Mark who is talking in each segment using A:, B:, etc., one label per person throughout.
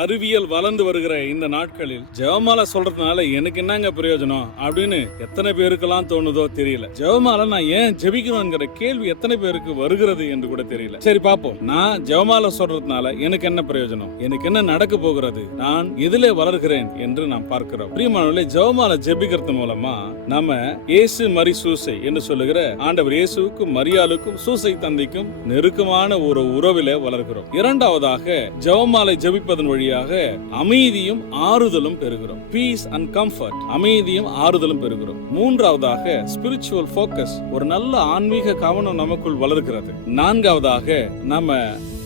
A: அறிவியல் வளர்ந்து வருகிற இந்த நாட்களில் ஜெவமாலை சொல்றதுனால எனக்கு என்னங்க பிரயோஜனம் அப்படின்னு எத்தனை பேருக்கெல்லாம் தோணுதோ தெரியல. ஜெவமாலை நான் ஏன் ஜெபிக்கணும்ங்கிற கேள்வி எத்தனை பேருக்கு வருகிறது என்று கூட தெரியல. சரி பாப்போம் நான் ஜெவமாலை சொல்றதுனால எனக்கு என்ன பிரயோஜனம்? எனக்கு என்ன நடக்க போகிறது? நான் எதிலே வளர்கிறேன் என்று நாம் பார்க்கிறோம். பிரியமானவர்களே ஜெவமாலை ஜெபிக்கிறது மூலமா நம்ம இயேசு மரி சூசை என்று சொல்லுகிற ஆண்டவர் இயேசுவுக்கும் மரியாளுக்கும் சூசை தந்தைக்கும் நெருக்கமான ஒரு உறவில வளர்கிறோம் இரண்டாவதாக ஜெபமாலை ஜெபிப்பதன் வழி வழியாக அமைதியும் ஆறுதலும் பெறுகிறோம். பீஸ் அண்ட் கம்ஃபர்ட் அமைதியும் ஆறுதலும் பெறுகிறோம். மூன்றாவதாக ஸ்பிரிச்சுவல் ஃபோக்கஸ் ஒரு நல்ல ஆன்மீக கவனம் நமக்குள் வளர்கிறது. நான்காவதாக நம்ம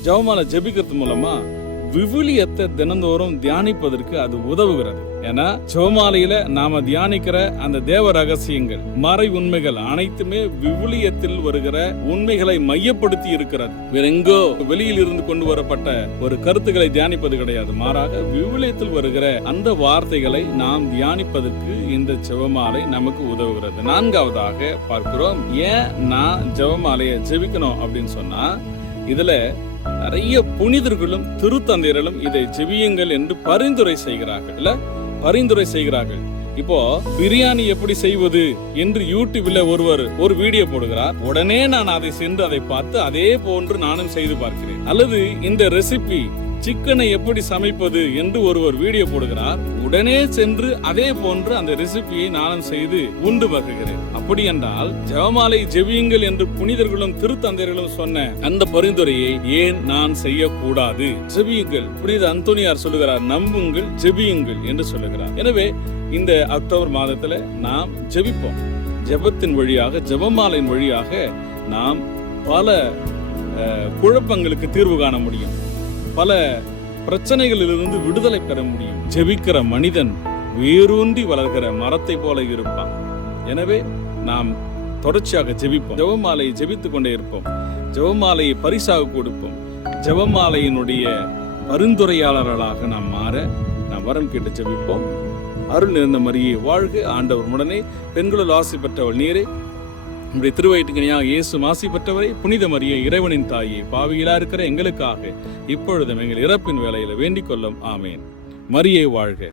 A: ஜவமால ஜெபிக்கிறது மூலமா விவிலியத்தை தினந்தோறும் தியானிப்பதற்கு அது உதவுகிறது. ஏன்னா ஜெபமாலையில நாம தியானிக்கிற அந்த தேவ ரகசியங்கள் மறை உண்மைகள் அனைத்துமே விவிலியத்தில் வருகிற உண்மைகளை மையப்படுத்தி இருக்கிறது. வேற எங்கோ வெளியில் இருந்து கொண்டு வரப்பட்ட ஒரு கருத்துக்களை தியானிப்பது கிடையாது. மாறாக விவிலியத்தில் வருகிற அந்த வார்த்தைகளை நாம் தியானிப்பதற்கு இந்த ஜெபமாலை நமக்கு உதவுகிறது. நான்காவதாக பார்க்கிறோம் ஏன் நான் ஜெபமாலையை ஜெபிக்கணும் அப்படின்னு சொன்னா இதுல நிறைய புனிதர்களும் திருத்தந்தையர்களும் இதை ஜெபியுங்கள் என்று பரிந்துரை செய்கிறார்கள். இல்ல? பரிந்துரை செய்கிறார்கள். இப்போ பிரியாணி எப்படி செய்வது என்று யூடியூப்ல ஒருவர் ஒரு வீடியோ போடுகிறார். உடனே நான் அதை சென்று அதை பார்த்து அதே போன்று நானும் செய்து பார்க்கிறேன். அல்லது இந்த ரெசிபி சிக்கனை எப்படி சமைப்பது என்று ஒருவர் வீடியோ போடுகிறார். உடனே சென்று அதே போன்று அந்த ரெசிபியை நானும் செய்து உண்டு பகுகிறேன் அப்படி என்றால் ஜெபமாலை ஜெபியுங்கள் என்று புனிதர்களும் திருத்தந்தையர்களும் சொன்ன அந்த பரிந்துரையை ஏன் நான் செய்யக்கூடாது? ஜெபியுங்கள் புனித அந்தோனியார் சொல்லுகிறார் நம்புங்கள் ஜெபியுங்கள் என்று சொல்லுகிறார். எனவே இந்த அக்டோபர் மாதத்துல நாம் ஜெபிப்போம். ஜெபத்தின் வழியாக ஜெபமாலையின் வழியாக நாம் பல குழப்பங்களுக்கு தீர்வு காண முடியும். பல பிரச்சனைகளிலிருந்து விடுதலை பெற முடியும். ஜெபிக்கிற மனிதன் வேரூன்றி வளர்கிற மரத்தை போல இருப்பான். எனவே நாம் தொடர்ச்சியாக ஜெபிப்போம். ஜெபமாலையை ஜெபித்துக் கொண்டே இருப்போம். ஜெபமாலையை பரிசாக கொடுப்போம். ஜெபமாலையினுடைய பரிந்துரையாளர்களாக நாம் மாற நாம் வரம் கேட்டு ஜெபிப்போம். அருள் நிறைந்த மரியே வாழ்க ஆண்டவர் உடனே பெண்களுள் ஆசை பெற்றவள் நீரே. நம்முடைய திருவயிற்றுக்கணியாக இயேசு மாசி பெற்றவரை புனித மரிய இறைவனின் தாயை பாவியிலா இருக்கிற எங்களுக்காக இப்பொழுதும் எங்கள் இறப்பின் வேலையில வேண்டிக் கொள்ளும். ஆமேன். மரியே வாழ்க.